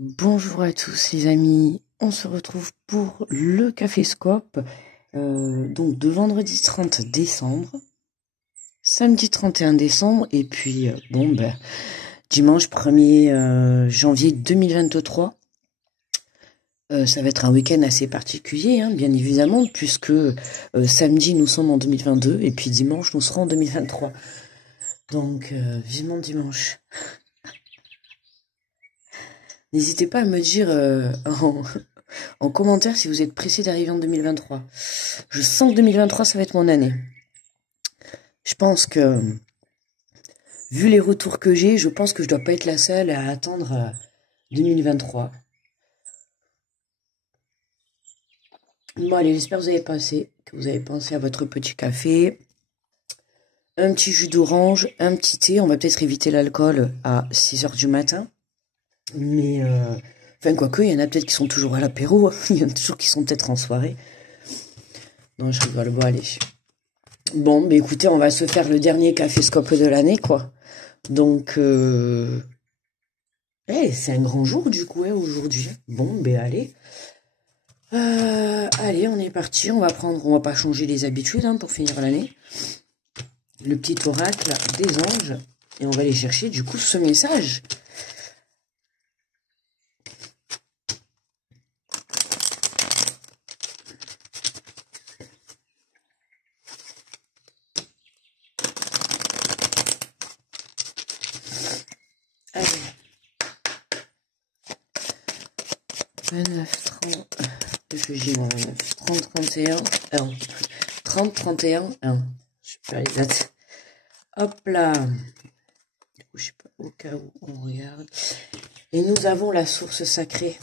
Bonjour à tous les amis, on se retrouve pour le Café Scope, donc de vendredi 30 décembre, samedi 31 décembre et puis dimanche 1er janvier 2023. Ça va être un week-end assez particulier, hein, bien évidemment, puisque samedi nous sommes en 2022 et puis dimanche nous serons en 2023. Donc vivement dimanche. N'hésitez pas à me dire en commentaire si vous êtes pressé d'arriver en 2023. Je sens que 2023, ça va être mon année. Je pense que, vu les retours que j'ai, je pense que je dois pas être la seule à attendre 2023. Bon, allez, j'espère que vous avez pensé à votre petit café, un petit jus d'orange, un petit thé. On va peut-être éviter l'alcool à 6 heures du matin. Mais, enfin, quoique, il y en a peut-être qui sont toujours à l'apéro. Il y en a toujours qui sont peut-être en soirée. Non, je rigole. Bon, allez. Bon, mais écoutez, on va se faire le dernier Café Scope de l'année, quoi. Donc, c'est un grand jour, du coup, aujourd'hui. Bon, ben, allez. Allez, on est parti. On va pas changer les habitudes, hein, pour finir l'année. Le petit oracle des anges. Et on va aller chercher, du coup, ce message. Allez. 29, 30, je dis 29, 30, 31, 1. 30, 31, 1. Je sais pas les dates. Hop là. Du coup, je sais pas, au cas où on regarde. Et nous avons la source sacrée.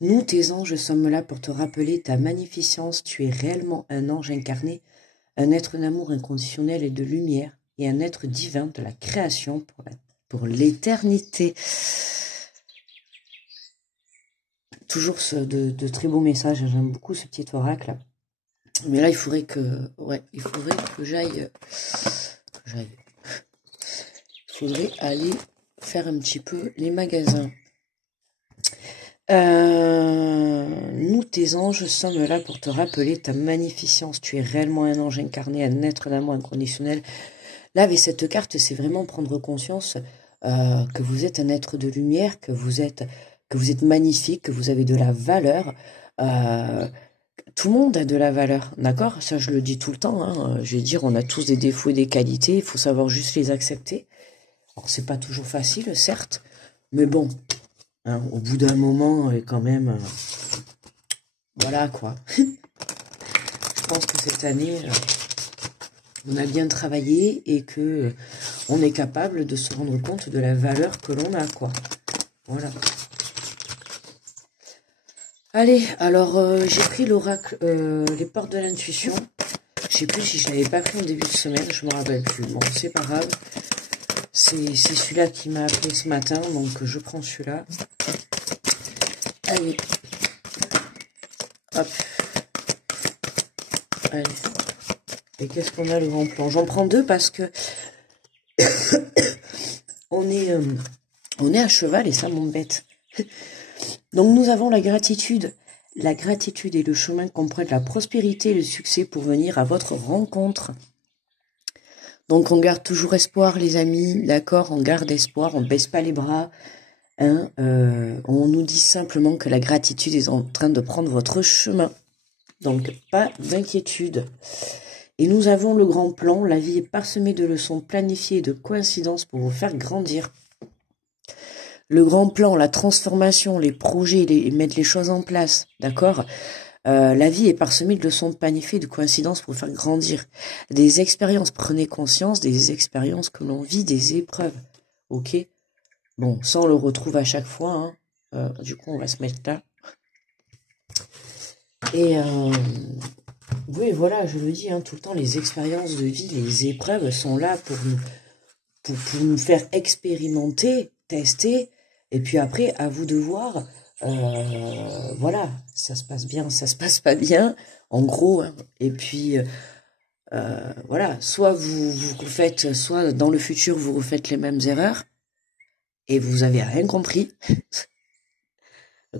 Nous, tes anges, sommes là pour te rappeler ta magnificence. Tu es réellement un ange incarné, un être d'amour inconditionnel et de lumière, et un être divin de la création pour l'éternité. Toujours de très beaux messages, j'aime beaucoup ce petit oracle. Mais là, il faudrait que j'aille. Il faudrait aller faire un petit peu les magasins. Nous, tes anges, sommes là pour te rappeler ta magnificence. Tu es réellement un ange incarné, un être d'amour inconditionnel. Là, avec cette carte, c'est vraiment prendre conscience que vous êtes un être de lumière, que vous êtes magnifique, que vous avez de la valeur. Tout le monde a de la valeur, d'accord? Ça, je le dis tout le temps, hein. Je vais dire, on a tous des défauts et des qualités, il faut savoir juste les accepter. Alors, c'est pas toujours facile, certes, mais bon, hein, au bout d'un moment, quand même, voilà, quoi. Je pense que cette année, on a bien travaillé et que on est capable de se rendre compte de la valeur que l'on a, quoi. Voilà. Allez, alors j'ai pris l'oracle, les portes de l'intuition. Je sais plus si je l'avais pas pris en début de semaine, je me rappelle plus. Bon, c'est pas grave. C'est celui-là qui m'a appelé ce matin, donc je prends celui-là. Allez. Hop. Allez. Et qu'est-ce qu'on a le grand plan? J'en prends deux parce que on est à cheval et ça m'embête. Donc nous avons la gratitude. La gratitude est le chemin qu'emprunte la prospérité et le succès pour venir à votre rencontre. Donc on garde toujours espoir, les amis, d'accord? On garde espoir, on ne baisse pas les bras. Hein, on nous dit simplement que la gratitude est en train de prendre votre chemin. Donc pas d'inquiétude. Et nous avons le grand plan. La vie est parsemée de leçons planifiées et de coïncidences pour vous faire grandir. Le grand plan, la transformation, les projets, mettre les choses en place, d'accord? La vie est parsemée de leçons planifiées, de coïncidences pour vous faire grandir. Des expériences, prenez conscience des expériences que l'on vit, des épreuves, ok? Bon, ça on le retrouve à chaque fois, hein. Du coup on va se mettre là. Et oui, voilà, je le dis, hein, tout le temps, les expériences de vie, les épreuves sont là pour nous faire expérimenter, tester, et puis après, à vous de voir, voilà, ça se passe bien, ça se passe pas bien, en gros, hein. Et puis, voilà, soit vous refaites, soit dans le futur, vous refaites les mêmes erreurs, et vous avez rien compris.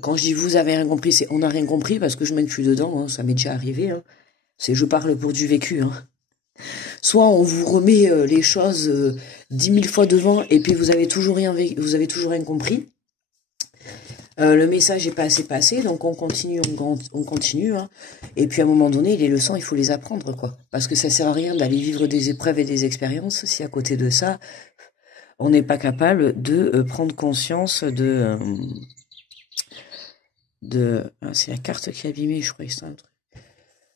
Quand je dis vous avez rien compris, c'est on n'a rien compris parce que je m'inclus dedans, hein, ça m'est déjà arrivé. Hein. C'est je parle pour du vécu. Hein. Soit on vous remet les choses 10 000 fois devant et puis vous avez toujours rien compris. Le message est pas assez passé, donc on continue, on continue. Hein. Et puis à un moment donné, les leçons, il faut les apprendre, quoi. Parce que ça sert à rien d'aller vivre des épreuves et des expériences si à côté de ça, on n'est pas capable de prendre conscience ah, c'est la carte qui est abîmée, je crois que c'est un truc.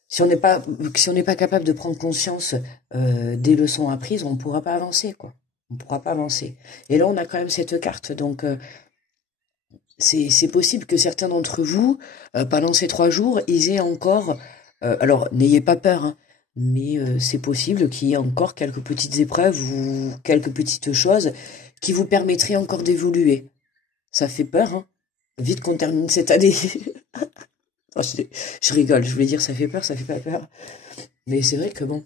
Si on n'est pas capable de prendre conscience des leçons apprises, on ne pourra pas avancer, quoi. On ne pourra pas avancer. Et là, on a quand même cette carte, donc c'est possible que certains d'entre vous, pendant ces 3 jours, ils aient encore... alors, n'ayez pas peur, hein, mais c'est possible qu'il y ait encore quelques petites épreuves ou quelques petites choses qui vous permettraient encore d'évoluer. Ça fait peur, hein. Vite qu'on termine cette année. Oh, je rigole, je voulais dire ça fait peur, ça fait pas peur. Mais c'est vrai que bon,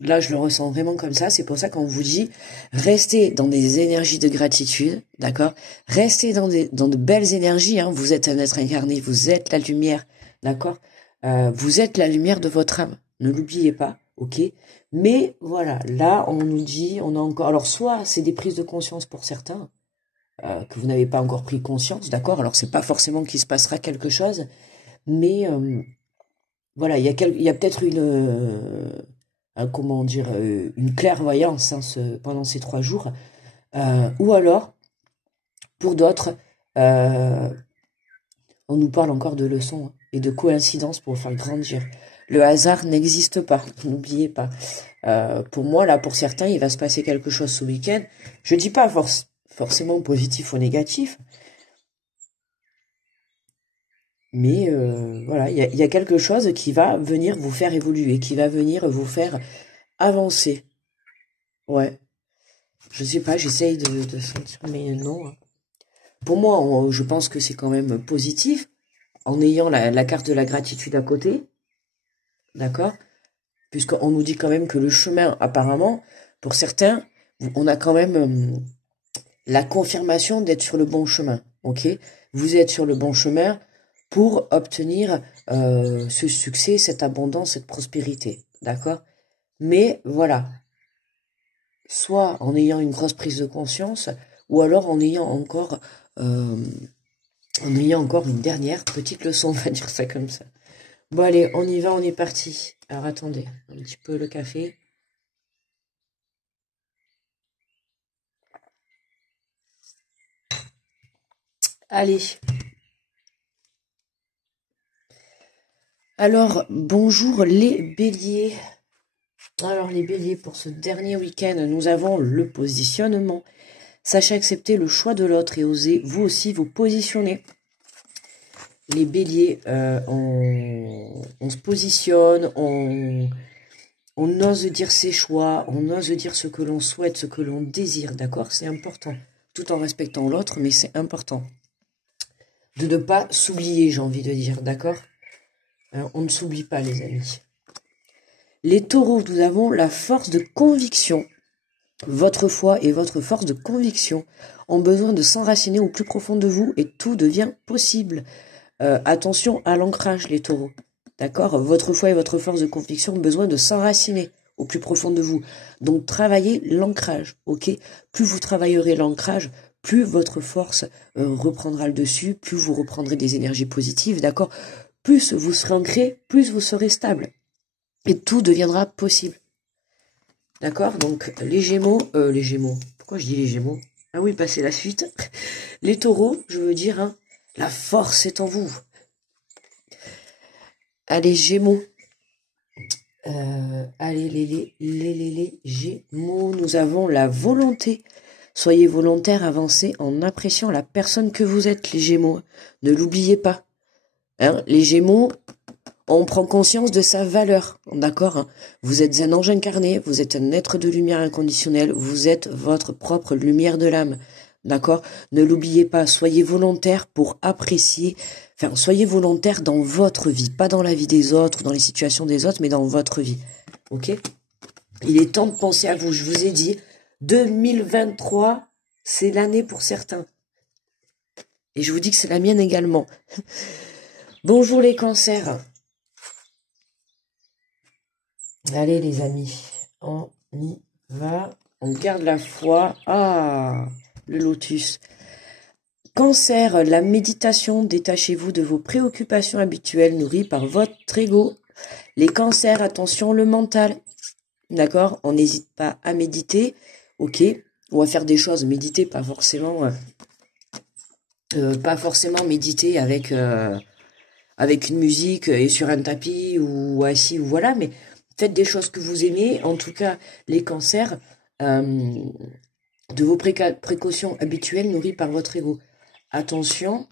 là je le ressens vraiment comme ça, c'est pour ça qu'on vous dit, restez dans des énergies de gratitude, d'accord? Restez dans de belles énergies, hein. Vous êtes un être incarné, vous êtes la lumière, d'accord? Vous êtes la lumière de votre âme, ne l'oubliez pas, ok? Mais voilà, là on nous dit, on a encore... Alors soit c'est des prises de conscience pour certains, que vous n'avez pas encore pris conscience, d'accord? Alors c'est pas forcément qu'il se passera quelque chose, mais voilà, il y a peut-être comment dire, une clairvoyance hein, pendant ces 3 jours, ou alors pour d'autres, on nous parle encore de leçons hein, et de coïncidences pour faire grandir. Le hasard n'existe pas, n'oubliez pas. Pour moi, là, pour certains, il va se passer quelque chose ce week-end. Je dis pas forcément positif ou négatif, mais voilà, il y a quelque chose qui va venir vous faire évoluer, qui va venir vous faire avancer. Ouais, je sais pas, j'essaye de sentir mes noms. Hein. Pour moi, je pense que c'est quand même positif, en ayant la carte de la gratitude à côté, d'accord? Puisqu'on nous dit quand même que le chemin, apparemment, pour certains, on a quand même... la confirmation d'être sur le bon chemin, ok? Vous êtes sur le bon chemin pour obtenir ce succès, cette abondance, cette prospérité, d'accord? Mais voilà, soit en ayant une grosse prise de conscience, ou alors en ayant encore une dernière petite leçon, on va dire ça comme ça. Bon allez, on y va, on est parti. Alors attendez, un petit peu le café. Allez. Alors, bonjour les béliers. Alors les béliers, pour ce dernier week-end, nous avons le positionnement. Sachez accepter le choix de l'autre et osez vous aussi vous positionner. Les béliers, on se positionne, on ose dire ses choix, on ose dire ce que l'on souhaite, ce que l'on désire, d'accord? C'est important, tout en respectant l'autre, mais c'est important. De ne pas s'oublier, j'ai envie de dire, d'accord? On ne s'oublie pas, les amis. Les taureaux, nous avons la force de conviction. Votre foi et votre force de conviction ont besoin de s'enraciner au plus profond de vous et tout devient possible. Attention à l'ancrage, les taureaux. D'accord? Votre foi et votre force de conviction ont besoin de s'enraciner au plus profond de vous. Donc, travaillez l'ancrage, ok? Plus vous travaillerez l'ancrage, plus votre force reprendra le dessus, plus vous reprendrez des énergies positives, d'accord? Plus vous serez ancré, plus vous serez stable. Et tout deviendra possible. D'accord? Donc, les Gémeaux... Pourquoi je dis les Gémeaux? Ah oui, c'est la suite. Les taureaux, je veux dire, hein, la force est en vous. Allez, Gémeaux. Allez, les Gémeaux, nous avons la volonté. Soyez volontaires, avancez en appréciant la personne que vous êtes, les Gémeaux. Ne l'oubliez pas. Hein, les Gémeaux, on prend conscience de sa valeur, d'accord, hein. Vous êtes un ange incarné, vous êtes un être de lumière inconditionnel, vous êtes votre propre lumière de l'âme, d'accord? Ne l'oubliez pas, soyez volontaire pour apprécier, enfin, soyez volontaire dans votre vie, pas dans la vie des autres, dans les situations des autres, mais dans votre vie, ok? Il est temps de penser à vous, je vous ai dit, 2023, C'est l'année pour certains. Et je vous dis que c'est la mienne également. Bonjour les cancers. Allez les amis, on y va. On garde la foi. Ah, le lotus. Cancer, la méditation, détachez-vous de vos préoccupations habituelles nourries par votre ego. Les cancers, attention, le mental. D'accord? On n'hésite pas à méditer. Ok? Ou à faire des choses. Méditer, pas forcément méditer avec une musique et sur un tapis ou assis ou voilà, mais faites des choses que vous aimez. En tout cas, les cancers, de vos précautions habituelles nourries par votre ego. Attention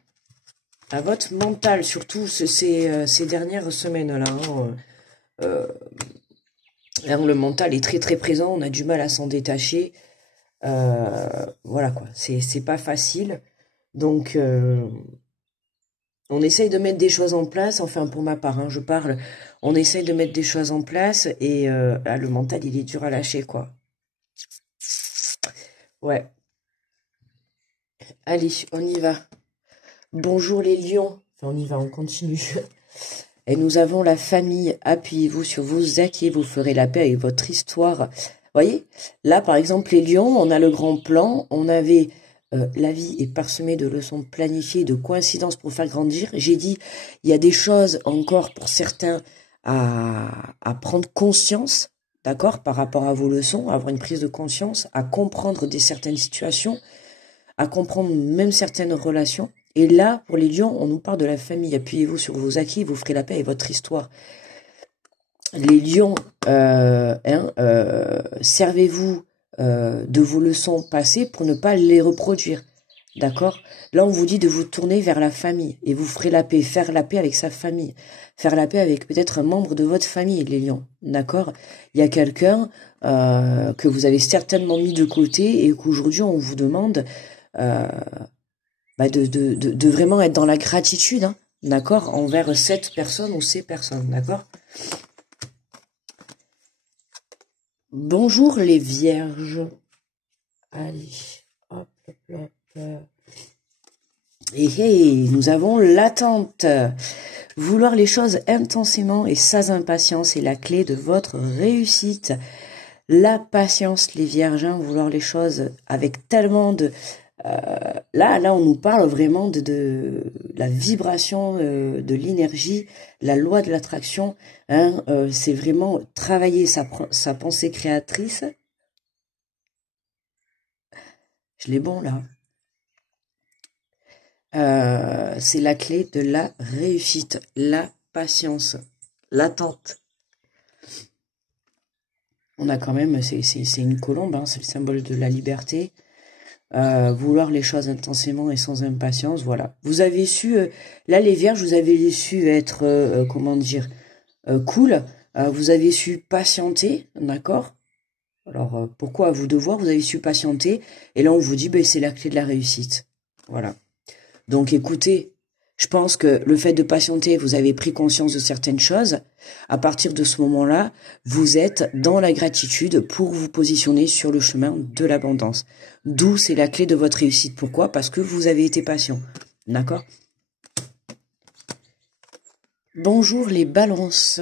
à votre mental, surtout ces dernières semaines-là. Le mental est très très présent, on a du mal à s'en détacher. Voilà quoi, c'est pas facile. Donc, on essaye de mettre des choses en place, enfin pour ma part, je parle, on essaye de mettre des choses en place et le mental il est dur à lâcher quoi. Ouais. Allez, on y va. Bonjour les lions. Enfin, on y va, on continue. Et nous avons la famille. Appuyez-vous sur vos acquis, vous ferez la paix avec votre histoire. Voyez, là par exemple les lions, on a le grand plan, on avait la vie est parsemée de leçons planifiées, de coïncidences pour faire grandir. J'ai dit, il y a des choses encore pour certains à prendre conscience, d'accord, par rapport à vos leçons, à avoir une prise de conscience, à comprendre certaines situations, à comprendre même certaines relations. Et là, pour les lions, on nous parle de la famille. Appuyez-vous sur vos acquis, vous ferez la paix avec votre histoire. Les lions, servez-vous de vos leçons passées pour ne pas les reproduire. D'accord? Là, on vous dit de vous tourner vers la famille et vous ferez la paix, faire la paix avec sa famille, faire la paix avec peut-être un membre de votre famille, les lions. D'accord? Il y a quelqu'un que vous avez certainement mis de côté et qu'aujourd'hui, on vous demande de vraiment être dans la gratitude, d'accord? Envers cette personne ou ces personnes, d'accord? Bonjour les vierges. Allez, hop, hop, hop. Et nous avons l'attente. Vouloir les choses intensément et sans impatience est la clé de votre réussite. La patience, les vierges, vouloir les choses avec tellement de... Là, on nous parle vraiment de la vibration, de l'énergie, la loi de l'attraction. C'est vraiment travailler sa pensée créatrice. Je l'ai bon là. C'est la clé de la réussite, la patience, l'attente. On a quand même, c'est une colombe, c'est le symbole de la liberté. Vouloir les choses intensément et sans impatience, voilà. Vous avez su, là les vierges, vous avez su être, cool. Vous avez su patienter, d'accord? Alors, pourquoi à vous de voir, vous avez su patienter. Et là, on vous dit, c'est la clé de la réussite. Voilà. Donc, écoutez, je pense que le fait de patienter, vous avez pris conscience de certaines choses. À partir de ce moment-là, vous êtes dans la gratitude pour vous positionner sur le chemin de l'abondance. D'où c'est la clé de votre réussite. Pourquoi? Parce que vous avez été patient. D'accord? Bonjour les balances.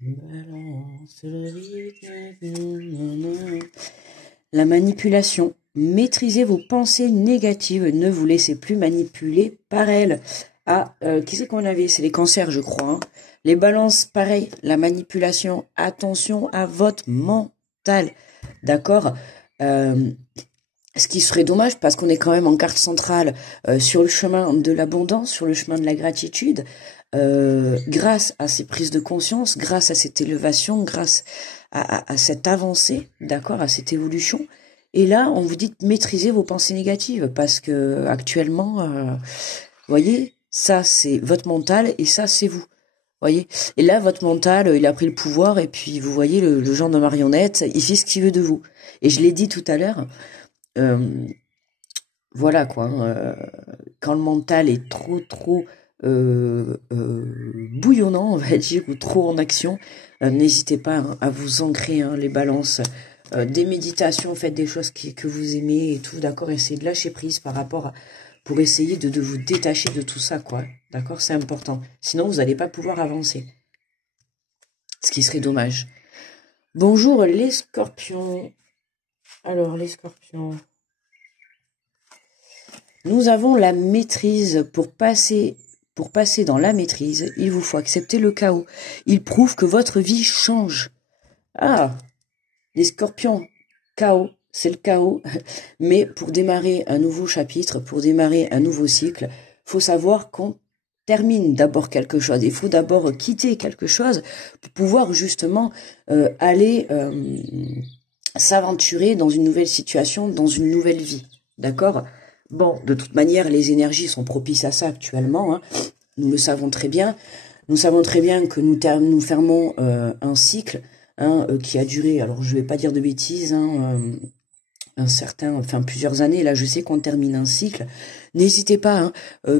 Balance le rythme. La manipulation. Maîtrisez vos pensées négatives. Ne vous laissez plus manipuler par elles. Ah, qui c'est qu'on avait? C'est les cancers, je crois. Les balances, pareil. La manipulation. Attention à votre mental. D'accord? Ce qui serait dommage parce qu'on est quand même en carte centrale sur le chemin de l'abondance, sur le chemin de la gratitude. Grâce à ces prises de conscience, grâce à cette élévation, grâce à cette avancée, d'accord, à cette évolution. Et là, on vous dit de maîtriser vos pensées négatives parce que actuellement, voyez, ça c'est votre mental et ça c'est vous. Voyez. Et là, votre mental, il a pris le pouvoir et puis vous voyez le genre de marionnette, il fait ce qu'il veut de vous. Et je l'ai dit tout à l'heure. Voilà quoi. Quand le mental est trop bouillonnant, on va dire, ou trop en action, n'hésitez pas à vous ancrer les balances des méditations, faites des choses que vous aimez et tout, d'accord? Essayez de lâcher prise par rapport à, pour essayer de vous détacher de tout ça, quoi. D'accord? C'est important. Sinon, vous n'allez pas pouvoir avancer. Ce qui serait dommage. Bonjour les scorpions. Alors, les scorpions. Nous avons la maîtrise. Pour passer dans la maîtrise, il vous faut accepter le chaos. Il prouve que votre vie change. Ah, les scorpions, chaos, c'est le chaos. Mais pour démarrer un nouveau chapitre, pour démarrer un nouveau cycle, faut savoir qu'on termine d'abord quelque chose. Il faut d'abord quitter quelque chose pour pouvoir justement aller s'aventurer dans une nouvelle situation, dans une nouvelle vie. D'accord? Bon, de toute manière, les énergies sont propices à ça actuellement. Hein. Nous le savons très bien. Nous savons très bien que nous fermons un cycle qui a duré, alors je vais pas dire de bêtises, plusieurs années. Là, je sais qu'on termine un cycle. N'hésitez pas,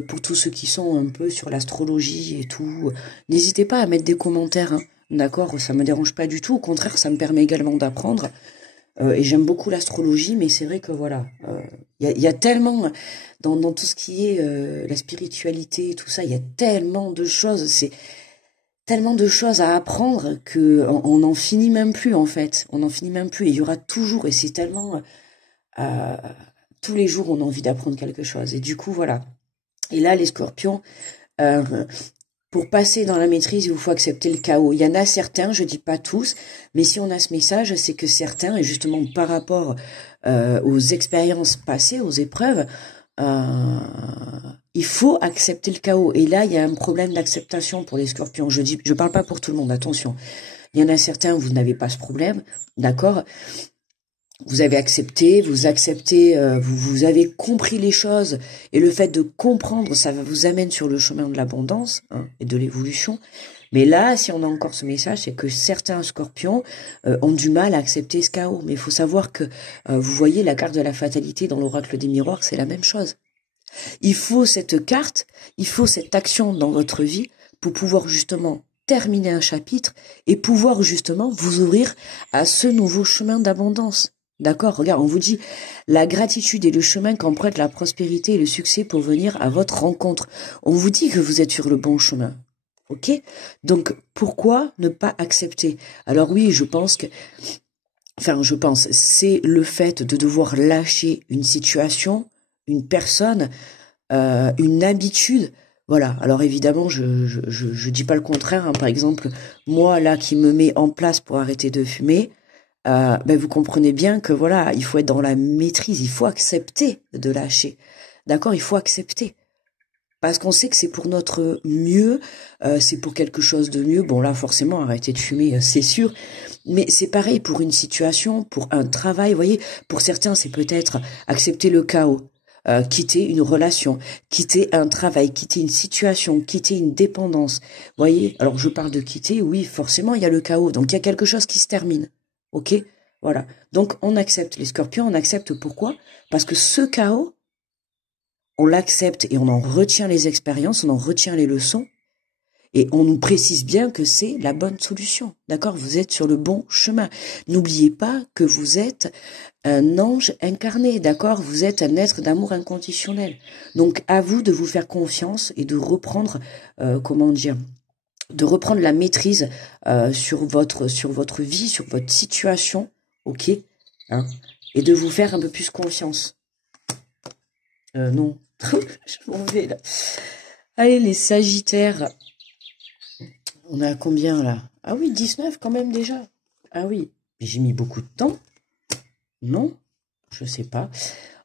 pour tous ceux qui sont un peu sur l'astrologie et tout, n'hésitez pas à mettre des commentaires. D'accord, ça me dérange pas du tout. Au contraire, ça me permet également d'apprendre. Et j'aime beaucoup l'astrologie, mais c'est vrai que voilà, y a tellement dans tout ce qui est la spiritualité, tout ça, il y a tellement de choses, c'est tellement de choses à apprendre que on n'en finit même plus en fait, on n'en finit même plus. Et il y aura toujours, et c'est tellement tous les jours on a envie d'apprendre quelque chose. Et du coup voilà. Et là les scorpions. Pour passer dans la maîtrise, il vous faut accepter le chaos. Il y en a certains, je dis pas tous, mais si on a ce message, c'est que certains, et justement par rapport aux expériences passées, aux épreuves, il faut accepter le chaos. Et là, il y a un problème d'acceptation pour les scorpions. Je parle pas pour tout le monde, attention. Il y en a certains, vous n'avez pas ce problème, d'accord ? Vous avez accepté, vous acceptez, vous avez compris les choses, et le fait de comprendre, ça vous amène sur le chemin de l'abondance et de l'évolution. Mais là, si on a encore ce message, c'est que certains scorpions ont du mal à accepter ce chaos. Mais il faut savoir que, vous voyez, la carte de la fatalité dans l'oracle des miroirs, c'est la même chose. Il faut cette carte, il faut cette action dans votre vie pour pouvoir justement terminer un chapitre et pouvoir justement vous ouvrir à ce nouveau chemin d'abondance. D'accord, regarde, on vous dit la gratitude est le chemin qu'emprunte la prospérité et le succès pour venir à votre rencontre. On vous dit que vous êtes sur le bon chemin. Ok? Donc, pourquoi ne pas accepter? Alors oui, je pense, c'est le fait de devoir lâcher une situation, une personne, une habitude. Voilà, alors évidemment, je dis pas le contraire. Par exemple, moi, là, qui me mets en place pour arrêter de fumer, vous comprenez bien que voilà, il faut être dans la maîtrise, il faut accepter de lâcher. D'accord, il faut accepter. Parce qu'on sait que c'est pour notre mieux, c'est pour quelque chose de mieux. Bon là, forcément, arrêter de fumer, c'est sûr. Mais c'est pareil pour une situation, pour un travail. Vous voyez, pour certains, c'est peut-être accepter le chaos, quitter une relation, quitter un travail, quitter une situation, quitter une dépendance. Vous voyez, alors je parle de quitter, oui, forcément, il y a le chaos. Donc il y a quelque chose qui se termine. Ok, voilà. Donc on accepte les scorpions, on accepte pourquoi? Parce que ce chaos, on l'accepte et on en retient les expériences, on en retient les leçons et on nous précise bien que c'est la bonne solution. D'accord? Vous êtes sur le bon chemin. N'oubliez pas que vous êtes un ange incarné, d'accord? Vous êtes un être d'amour inconditionnel. Donc à vous de vous faire confiance et de reprendre, de reprendre la maîtrise sur votre vie, sur votre situation, ok, et de vous faire un peu plus confiance. Non, je m'en vais là. Allez, les Sagittaires, on est à combien là? Ah oui, 19 quand même déjà. Ah oui, j'ai mis beaucoup de temps. Non, je sais pas.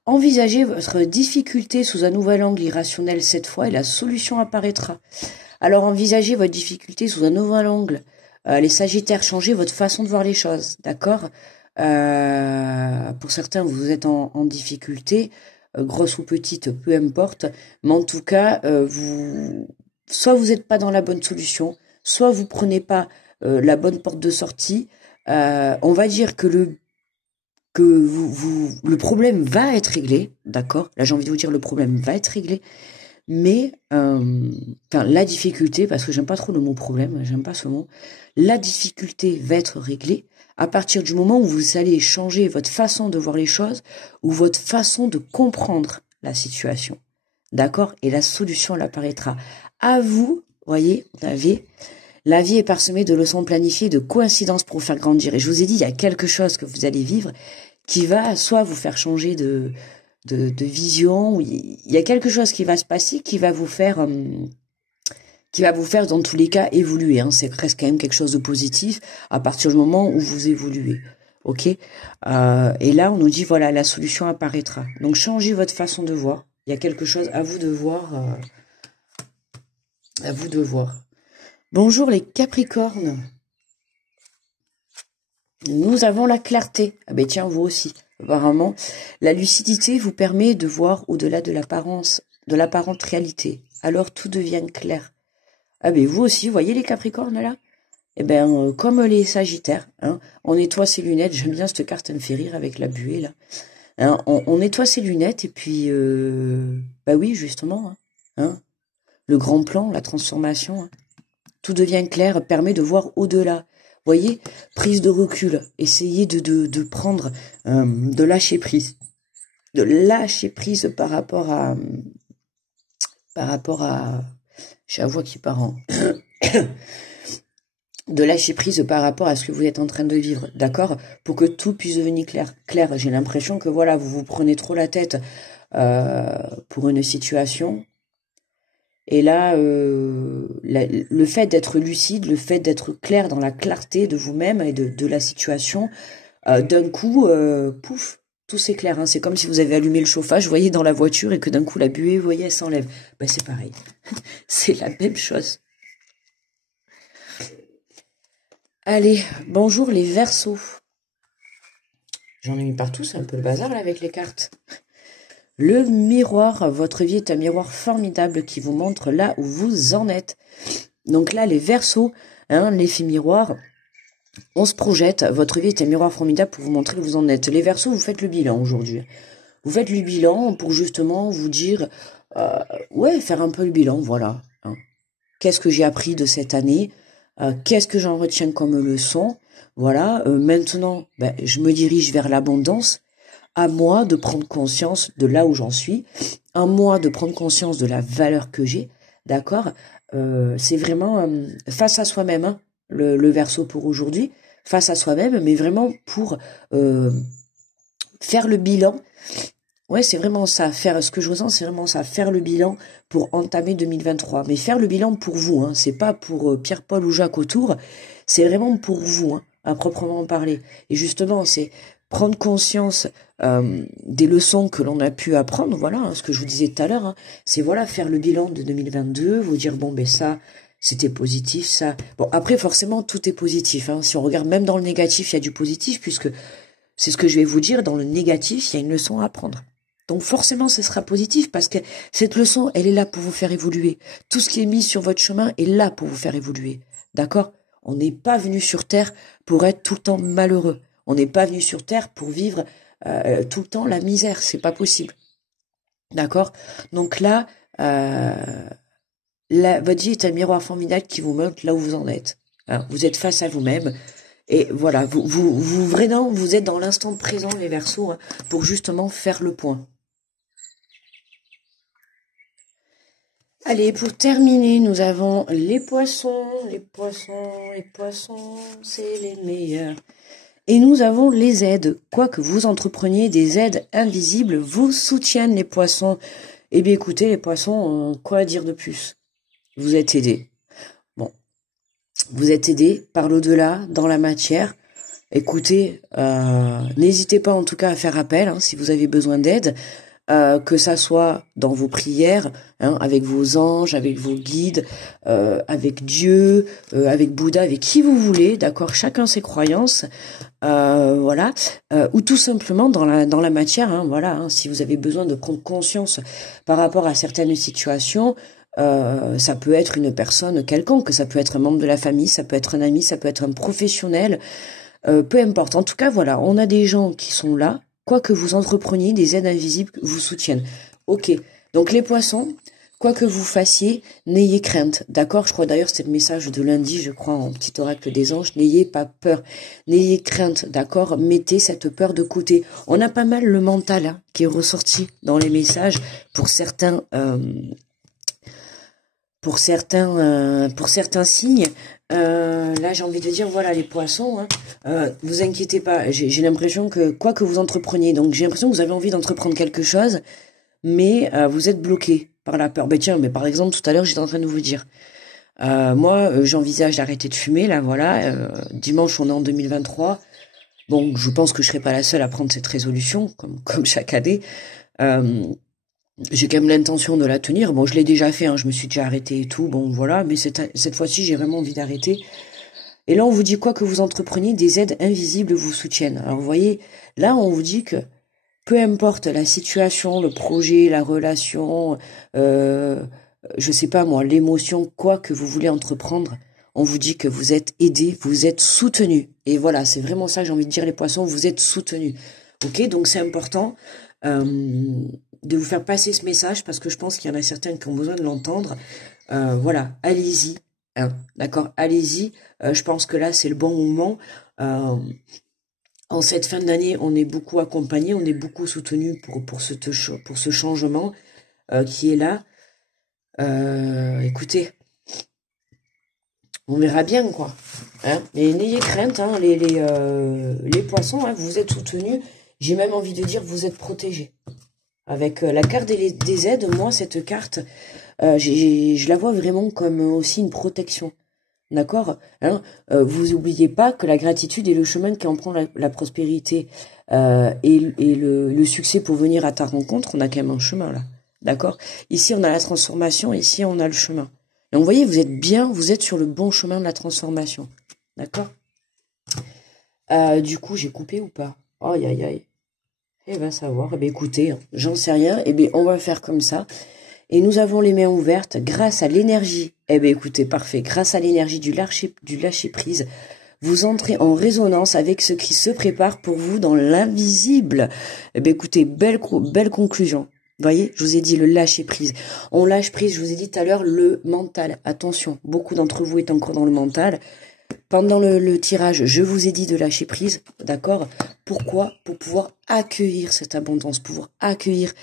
Envisagez votre difficulté sous un nouvel angle irrationnel cette fois et la solution apparaîtra. Alors envisagez votre difficulté sous un nouvel angle. Les Sagittaires, changez votre façon de voir les choses, d'accord? Pour certains, vous êtes en difficulté, grosse ou petite, peu importe. Mais en tout cas, soit vous n'êtes pas dans la bonne solution, soit vous prenez pas la bonne porte de sortie. On va dire que le problème va être réglé, d'accord? Là, j'ai envie de vous dire le problème va être réglé. Mais la difficulté, parce que j'aime pas trop le mot problème, j'aime pas ce mot, la difficulté va être réglée à partir du moment où vous allez changer votre façon de voir les choses ou votre façon de comprendre la situation. D'accord? Et la solution, elle apparaîtra. À vous, voyez, la vie est parsemée de leçons planifiées, de coïncidences pour vous faire grandir. Et je vous ai dit, il y a quelque chose que vous allez vivre qui va soit vous faire changer de vision, ou il y a quelque chose qui va se passer qui va vous faire dans tous les cas évoluer. Hein. C'est presque quand même quelque chose de positif à partir du moment où vous évoluez. Ok. Et là, on nous dit, voilà, la solution apparaîtra. Donc, changez votre façon de voir. Il y a quelque chose à vous de voir. À vous de voir. Bonjour les Capricornes. Nous avons la clarté. Ah ben tiens, vous aussi. Apparemment, la lucidité vous permet de voir au-delà de l'apparente réalité. Alors tout devient clair. Ah ben vous aussi, vous voyez les Capricornes là? Eh ben comme les Sagittaires, hein, on nettoie ses lunettes. J'aime bien cette carte, elle me fait rire avec la buée là. Hein, on nettoie ses lunettes et puis bah oui justement. Hein, le grand plan, la transformation. Hein. Tout devient clair, permet de voir au-delà. Voyez, prise de recul, essayez de prendre, de lâcher prise. De lâcher prise par rapport à j'ai la voix qui part en... de lâcher prise par rapport à ce que vous êtes en train de vivre, d'accord? Pour que tout puisse devenir clair. Clair, j'ai l'impression que voilà, vous vous prenez trop la tête pour une situation. Et là, le fait d'être lucide, le fait d'être clair dans la clarté de vous-même et de la situation, d'un coup, pouf, tout s'éclaire. Hein. C'est comme si vous avez allumé le chauffage, vous voyez, dans la voiture et que d'un coup, la buée, vous voyez, elle s'enlève. Ben, c'est pareil. C'est la même chose. Allez, bonjour les Verseaux. J'en ai mis partout, c'est un peu le bazar là avec les cartes. Le miroir, votre vie est un miroir formidable qui vous montre là où vous en êtes. Donc là, les Verseaux, hein, l'effet miroir, on se projette. Votre vie est un miroir formidable pour vous montrer où vous en êtes. Les Verseaux, vous faites le bilan aujourd'hui. Vous faites le bilan pour justement vous dire, ouais, faire un peu le bilan, voilà. Hein. Qu'est-ce que j'ai appris de cette année? Qu'est-ce que j'en retiens comme leçon? Voilà. Maintenant, ben, je me dirige vers l'abondance. À moi de prendre conscience de là où j'en suis, à moi de prendre conscience de la valeur que j'ai, d'accord? C'est vraiment face à soi-même, hein, le Verseau pour aujourd'hui, face à soi-même, mais vraiment pour faire le bilan. Ouais, c'est vraiment ça, faire ce que je ressens, c'est vraiment ça, faire le bilan pour entamer 2023. Mais faire le bilan pour vous, hein, c'est pas pour Pierre-Paul ou Jacques autour, c'est vraiment pour vous, hein, à proprement parler. Et justement, c'est prendre conscience des leçons que l'on a pu apprendre, voilà, hein, ce que je vous disais tout à l'heure, hein, c'est voilà, faire le bilan de 2022, vous dire, bon, ben ça, c'était positif, ça... Bon, après, forcément, tout est positif, hein, si on regarde même dans le négatif, il y a du positif, puisque c'est ce que je vais vous dire, dans le négatif, il y a une leçon à apprendre. Donc forcément, ce sera positif, parce que cette leçon, elle est là pour vous faire évoluer. Tout ce qui est mis sur votre chemin est là pour vous faire évoluer, d'accord? On n'est pas venu sur Terre pour être tout le temps malheureux. On n'est pas venu sur Terre pour vivre tout le temps la misère, c'est pas possible. D'accord? Donc là, votre vie est un miroir formidable qui vous montre là où vous en êtes. Hein, vous êtes face à vous-même. Et voilà, vraiment, vous êtes dans l'instant présent, les Verseaux, hein, pour justement faire le point. Allez, pour terminer, nous avons les Poissons. Les Poissons, c'est les meilleurs. Et nous avons les aides. Quoi que vous entrepreniez, des aides invisibles vous soutiennent, les Poissons. Eh bien, écoutez, les Poissons, quoi dire de plus? Vous êtes aidés. Bon, vous êtes aidés par l'au-delà, dans la matière. Écoutez, n'hésitez pas en tout cas à faire appel, hein, si vous avez besoin d'aide. Que ça soit dans vos prières, hein, avec vos anges, avec vos guides, avec Dieu, avec Bouddha, avec qui vous voulez, d'accord, chacun ses croyances, voilà, ou tout simplement dans la matière, hein, voilà, hein, si vous avez besoin de prendre conscience par rapport à certaines situations, ça peut être une personne quelconque, ça peut être un membre de la famille, ça peut être un ami, ça peut être un professionnel, peu importe. En tout cas, voilà, on a des gens qui sont là. Quoi que vous entrepreniez, des aides invisibles vous soutiennent. Ok, donc les Poissons, Quoi que vous fassiez, n'ayez crainte, d'accord? Je crois d'ailleurs c'était le message de lundi, je crois, en petit oracle des anges. N'ayez pas peur, n'ayez crainte, d'accord? Mettez cette peur de côté. On a pas mal le mental hein, qui est ressorti dans les messages pour certains signes. Là, j'ai envie de dire, voilà, les poissons, hein, vous inquiétez pas. J'ai l'impression que quoi que vous entrepreniez, donc j'ai l'impression que vous avez envie d'entreprendre quelque chose, mais vous êtes bloqué par la peur. Ben tiens, mais par exemple, tout à l'heure, j'étais en train de vous dire, moi, j'envisage d'arrêter de fumer, là, voilà. Dimanche, on est en 2023. Bon, je pense que je serai pas la seule à prendre cette résolution, comme chaque année. J'ai quand même l'intention de la tenir. Bon, je l'ai déjà fait, hein, je me suis déjà arrêtée et tout. Bon, voilà, mais cette fois-ci, j'ai vraiment envie d'arrêter. Et là, on vous dit quoi que vous entrepreniez, des aides invisibles vous soutiennent. Alors, vous voyez, là, on vous dit que peu importe la situation, le projet, la relation, je sais pas moi, l'émotion, quoi que vous voulez entreprendre, on vous dit que vous êtes aidé, vous êtes soutenu. Et voilà, c'est vraiment ça, j'ai envie de dire les poissons, vous êtes soutenus. Ok, donc c'est important de vous faire passer ce message parce que je pense qu'il y en a certains qui ont besoin de l'entendre. Voilà, allez-y, hein, d'accord, allez-y. Je pense que là, c'est le bon moment. En cette fin d'année, on est beaucoup accompagné, on est beaucoup soutenu pour ce changement qui est là. Écoutez, on verra bien, quoi. Hein, mais n'ayez crainte, hein, les poissons, hein, vous êtes soutenus. J'ai même envie de dire vous êtes protégés. Avec la carte des aides, moi, cette carte, je la vois vraiment comme aussi une protection. D'accord, hein, vous oubliez pas que la gratitude est le chemin qui emprunte la prospérité et le succès pour venir à ta rencontre. On a quand même un chemin là, d'accord. Ici on a la transformation, ici on a le chemin. Et vous voyez, vous êtes bien, vous êtes sur le bon chemin de la transformation, d'accord. Du coup, j'ai coupé ou pas? Aïe aïe aïe. Eh ben savoir. Eh ben écoutez, hein, j'en sais rien. Eh ben on va faire comme ça. Et nous avons les mains ouvertes grâce à l'énergie. Eh bien, écoutez, parfait. Grâce à l'énergie du lâcher prise, vous entrez en résonance avec ce qui se prépare pour vous dans l'invisible. Eh bien, écoutez, belle conclusion. Vous voyez, je vous ai dit le lâcher prise. On lâche prise, je vous ai dit tout à l'heure, le mental. Attention, beaucoup d'entre vous est encore dans le mental. Pendant le tirage, je vous ai dit de lâcher prise, d'accord? Pourquoi? Pour pouvoir accueillir cette abondance, pouvoir accueillir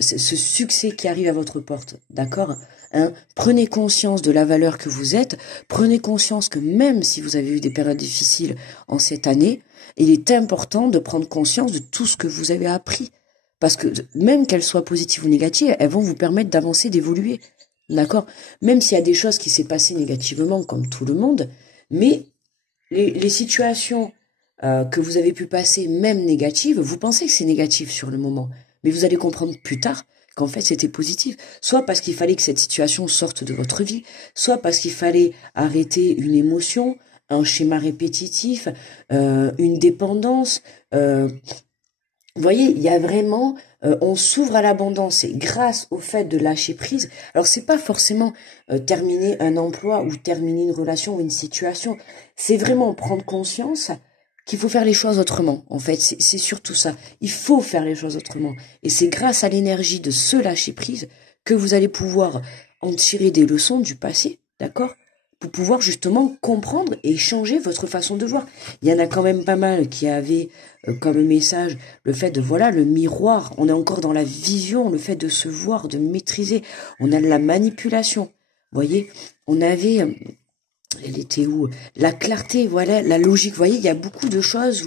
ce succès qui arrive à votre porte, d'accord? Hein? Prenez conscience de la valeur que vous êtes, prenez conscience que même si vous avez eu des périodes difficiles en cette année, il est important de prendre conscience de tout ce que vous avez appris. Parce que même qu'elles soient positives ou négatives, elles vont vous permettre d'avancer, d'évoluer, d'accord? Même s'il y a des choses qui s'est passées négativement, comme tout le monde, mais les situations que vous avez pu passer, même négatives, vous pensez que c'est négatif sur le moment, mais vous allez comprendre plus tard qu'en fait c'était positif. Soit parce qu'il fallait que cette situation sorte de votre vie, soit parce qu'il fallait arrêter une émotion, un schéma répétitif, une dépendance. Vous voyez, il y a vraiment, on s'ouvre à l'abondance et grâce au fait de lâcher prise. Alors c'est pas forcément terminer un emploi ou terminer une relation ou une situation. C'est vraiment prendre conscience qu'il faut faire les choses autrement. En fait, c'est surtout ça. Il faut faire les choses autrement. Et c'est grâce à l'énergie de ce lâcher prise que vous allez pouvoir en tirer des leçons du passé, d'accord? Pour pouvoir justement comprendre et changer votre façon de voir. Il y en a quand même pas mal qui avaient comme message le fait de, voilà, le miroir. On est encore dans la vision, le fait de se voir, de maîtriser. On a de la manipulation. Vous voyez, on avait... elle était où? La clarté, voilà, la logique. Vous voyez, il y a beaucoup de choses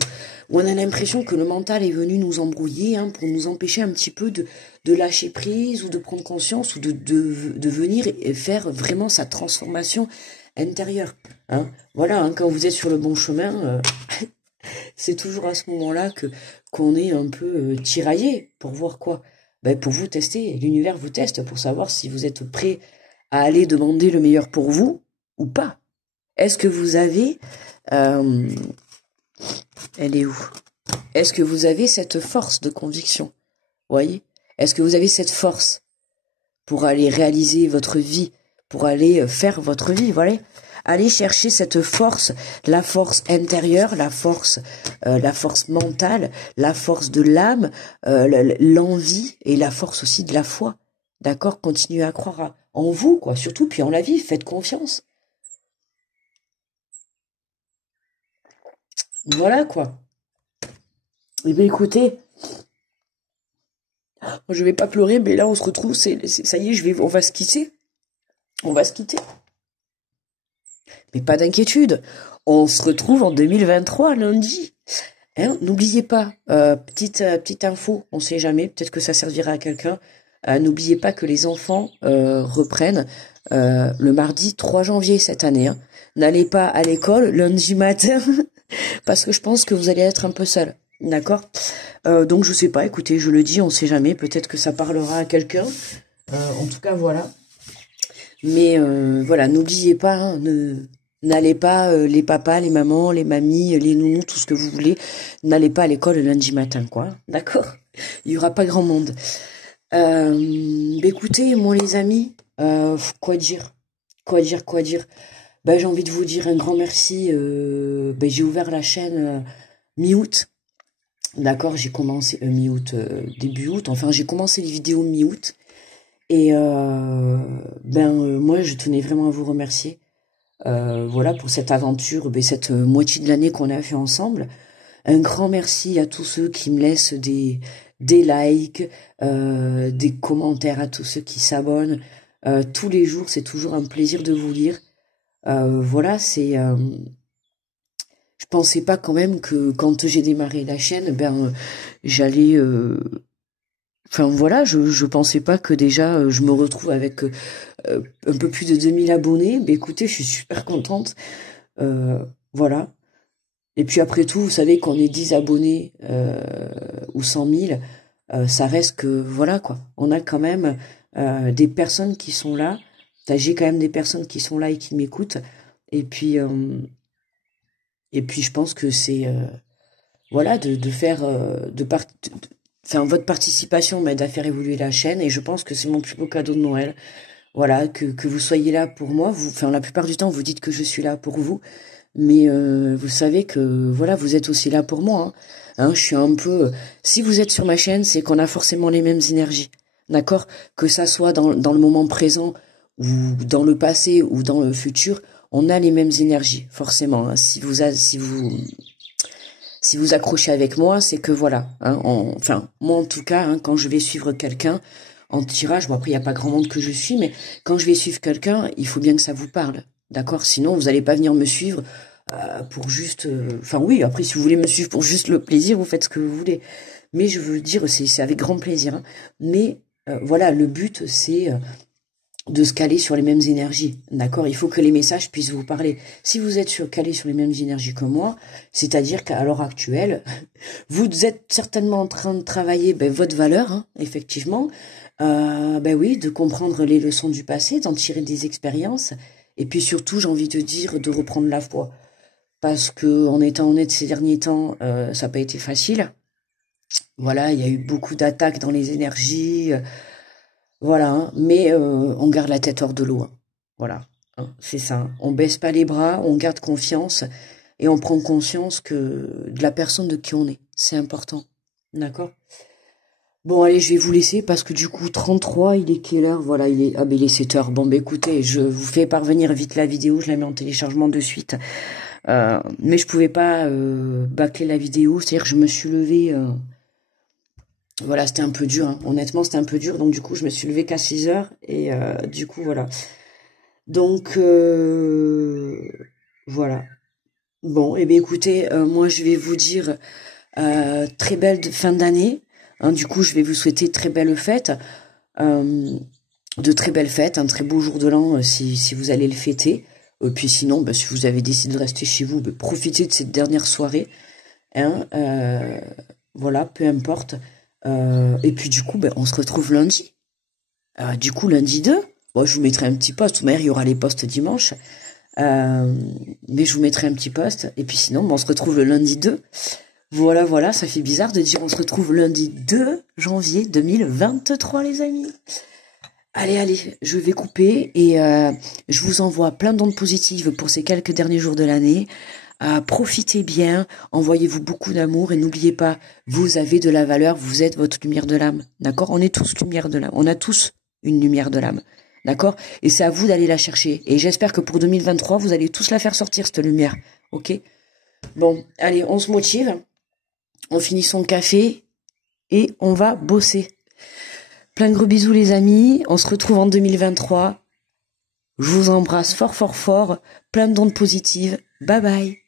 où on a l'impression que le mental est venu nous embrouiller, hein, pour nous empêcher un petit peu de lâcher prise ou de prendre conscience ou de venir et faire vraiment sa transformation intérieure. Hein. Voilà, hein, quand vous êtes sur le bon chemin, c'est toujours à ce moment-là qu'on est un peu tiraillé pour voir quoi. Ben, pour vous tester, l'univers vous teste pour savoir si vous êtes prêt à aller demander le meilleur pour vous ou pas. Est-ce que vous avez... elle est où? Est-ce que vous avez cette force de conviction? Voyez? Est-ce que vous avez cette force pour aller réaliser votre vie, pour aller faire votre vie, voilà? Allez chercher cette force, la force intérieure, la force mentale, la force de l'âme, l'envie et la force aussi de la foi. d'accord? Continuez à croire en vous, quoi, surtout, puis en la vie, faites confiance. Voilà, quoi. Eh bien, écoutez, je vais pas pleurer, mais là, on se retrouve, ça y est, on va se quitter. On va se quitter. Mais pas d'inquiétude. On se retrouve en 2023, lundi. Hein, n'oubliez pas, petite info, on sait jamais, peut-être que ça servira à quelqu'un. N'oubliez pas que les enfants reprennent le mardi 3 janvier cette année. Hein. N'allez pas à l'école lundi matin, parce que je pense que vous allez être un peu seul. D'accord? Donc je sais pas, écoutez, je le dis, on sait jamais, peut-être que ça parlera à quelqu'un. En tout cas, voilà. Mais voilà, n'oubliez pas, hein, n'allez pas, les papas, les mamans, les mamies, les nounous, tout ce que vous voulez, n'allez pas à l'école le lundi matin, quoi. D'accord? Il y aura pas grand monde. Écoutez, moi les amis, quoi dire? Quoi dire? J'ai envie de vous dire un grand merci. J'ai ouvert la chaîne mi-août. D'accord, j'ai commencé mi-août, début août. Enfin, j'ai commencé les vidéos mi-août. Et moi, je tenais vraiment à vous remercier. Voilà pour cette aventure, cette moitié de l'année qu'on a fait ensemble. Un grand merci à tous ceux qui me laissent des likes, des commentaires, à tous ceux qui s'abonnent. Tous les jours, c'est toujours un plaisir de vous lire. Voilà, je pensais pas quand même que quand j'ai démarré la chaîne, j'allais... Enfin voilà, je pensais pas que déjà je me retrouve avec un peu plus de 2000 abonnés. Écoutez, je suis super contente. Voilà. Et puis après tout, vous savez qu'on est 10 abonnés ou 100 000, ça reste que, voilà quoi. On a quand même des personnes qui sont là. J'ai quand même des personnes qui sont là et qui m'écoutent. Et puis je pense que c'est, voilà, de faire, enfin, votre participation m'aide à faire évoluer la chaîne. Et je pense que c'est mon plus beau cadeau de Noël. Voilà, que vous soyez là pour moi. Enfin, la plupart du temps, vous dites que je suis là pour vous. Mais vous savez que voilà, vous êtes aussi là pour moi. Hein, je suis un peu. Si vous êtes sur ma chaîne, c'est qu'on a forcément les mêmes énergies, d'accord? Que ça soit dans le moment présent ou dans le passé ou dans le futur, on a les mêmes énergies, forcément. Hein. Si vous accrochez avec moi, c'est que voilà. Hein, enfin, moi en tout cas, hein, quand je vais suivre quelqu'un en tirage, bon après il y a pas grand monde que je suis, mais quand je vais suivre quelqu'un, il faut bien que ça vous parle. D'accord, sinon vous n'allez pas venir me suivre pour juste... Enfin oui, après si vous voulez me suivre pour juste le plaisir, vous faites ce que vous voulez. Mais je veux dire, c'est avec grand plaisir. Hein. Mais voilà, le but c'est de se caler sur les mêmes énergies. D'accord, il faut que les messages puissent vous parler. Si vous êtes calé sur les mêmes énergies que moi, c'est-à-dire qu'à l'heure actuelle, vous êtes certainement en train de travailler votre valeur, hein, effectivement. Oui, de comprendre les leçons du passé, d'en tirer des expériences. Et puis surtout, j'ai envie de dire de reprendre la foi. Parce que en étant honnête ces derniers temps, ça n'a pas été facile. Voilà, il y a eu beaucoup d'attaques dans les énergies. Voilà, hein, mais on garde la tête hors de l'eau. Hein. Voilà, hein, c'est ça. Hein. On baisse pas les bras, on garde confiance et on prend conscience de la personne de qui on est. C'est important. D'accord? Bon, allez, je vais vous laisser parce que du coup, 33, il est quelle heure? Voilà, il est 7 heures. Bon, écoutez, je vous fais parvenir vite la vidéo, je la mets en téléchargement de suite. Mais je pouvais pas bâcler la vidéo, c'est-à-dire que je me suis levée... voilà, c'était un peu dur, hein. Honnêtement, c'était un peu dur. Donc, du coup, je me suis levée qu'à 6 heures. Et du coup, voilà. Donc, voilà. Bon, écoutez, moi, je vais vous dire très belle fin d'année. Hein, du coup, je vais vous souhaiter très belles fêtes. De très belles fêtes, un très beau jour de l'an si vous allez le fêter. Puis sinon, si vous avez décidé de rester chez vous, profitez de cette dernière soirée. Hein, voilà, peu importe. Et puis du coup, on se retrouve lundi. Du coup, lundi 2, bon, je vous mettrai un petit post. Mais il y aura les posts dimanche. Mais je vous mettrai un petit post. Et puis sinon, on se retrouve le lundi 2. Voilà, ça fait bizarre de dire on se retrouve lundi 2 janvier 2023, les amis. Allez, je vais couper et je vous envoie plein d'ondes positives pour ces quelques derniers jours de l'année. Profitez bien, envoyez-vous beaucoup d'amour et n'oubliez pas, vous avez de la valeur, vous êtes votre lumière de l'âme. D'accord? On est tous lumière de l'âme. On a tous une lumière de l'âme. D'accord? Et c'est à vous d'aller la chercher. Et j'espère que pour 2023, vous allez tous la faire sortir, cette lumière. Ok? Bon, allez, on se motive. On finit son café et on va bosser. Plein de gros bisous les amis. On se retrouve en 2023. Je vous embrasse fort fort fort. Plein d'ondes positives. Bye bye.